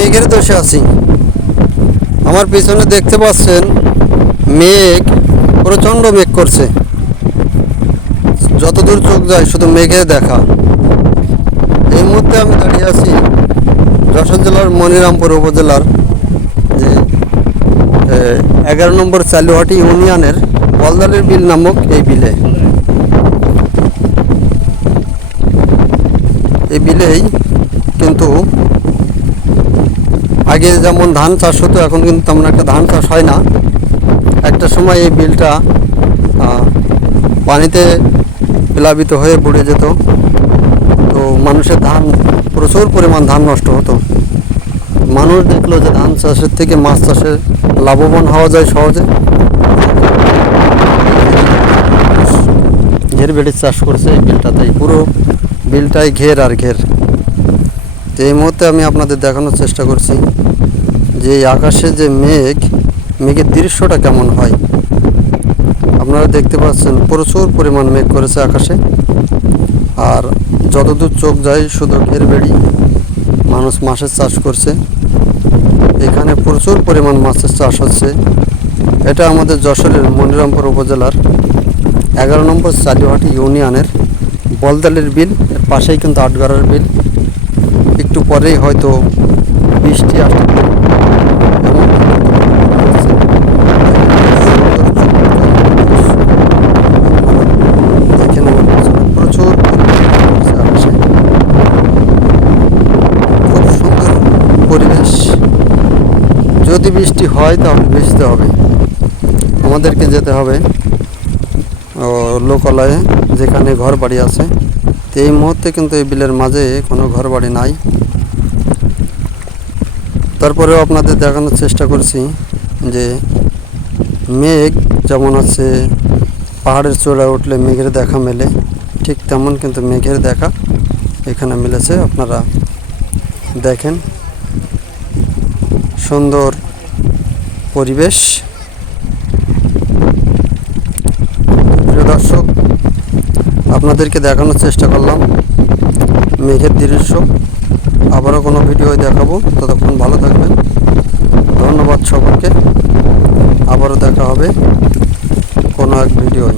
মেঘের দেশে আছি। আমার পিছনে দেখতে পাচ্ছেন মেঘ, প্রচণ্ড মেঘ করছে। যতদূর চোখ যায় শুধু মেঘে দেখা। এই মুহূর্তে আমি দাঁড়িয়ে আছি যশোর জেলার মনিরামপুর উপজেলার যে 11 নম্বর চালুহাটি ইউনিয়নের বলদালের বিল নামক এই বিলে। এই বিলেই কিন্তু আগে যেমন ধান চাষ হতো, এখন কিন্তু তেমন একটা ধান চাষ হয় না। একটা সময় এই বিলটা পানিতে প্লাবিত হয়ে বুড়ে যেত, তো মানুষের প্রচুর পরিমাণ ধান নষ্ট হতো। মানুষ দেখলো যে ধান চাষের থেকে মাছ চাষে লাভবান হওয়া যায় সহজে, ঘের বেড়ে চাষ করছে এই বিলটাতেই। পুরো বিলটাই ঘের আর ঘের। তো এই মুহূর্তে আমি আপনাদের দেখানোর চেষ্টা করছি যে এই আকাশে যে মেঘের দৃশ্যটা কেমন হয়। আপনারা দেখতে পাচ্ছেন প্রচুর পরিমাণ মেঘ করেছে আকাশে, আর যতদূর চোখ যায় শুধু ঘের বেড়ি। মানুষ মাছের চাষ করছে, এখানে প্রচুর পরিমাণ মাছের চাষ হচ্ছে। এটা আমাদের যশোরের মনিরামপুর উপজেলার 11 নম্বর চালুহাটি ইউনিয়নের বলদালের বিল। এর পাশেই কিন্তু আটগড়ার বিল। একটু পরেই হয়তো বৃষ্টি আসতে পারে। দেখেন আমার পিছনে প্রচুর আকাশে, খুব সুন্দর পরিবেশ। যদি বৃষ্টি হয় তাহলে ভিজতে হবে, আমাদেরকে যেতে হবে লোকালয়ে যেখানে ঘর বাড়ি আছে। তো এই মুহূর্তে কিন্তু এই বিলের মাঝে কোনো ঘর বাড়ি নাই। তারপরেও আপনাদের দেখানোর চেষ্টা করছি যে মেঘ যেমন আছে, পাহাড়ের চূড়ায় উঠলে মেঘের দেখা মেলে, ঠিক তেমন কিন্তু মেঘের দেখা এখানে মিলেছে। আপনারা দেখেন, সুন্দর পরিবেশ। প্রিয় দর্শক, আপনাদেরকে দেখানোর চেষ্টা করলাম মেঘের দৃশ্য। আবারও কোনো ভিডিও দেখাবো, ততক্ষণ ভালো থাকবেন। ধন্যবাদ সকলকে। আবারও দেখা হবে কোনো এক ভিডিওয়।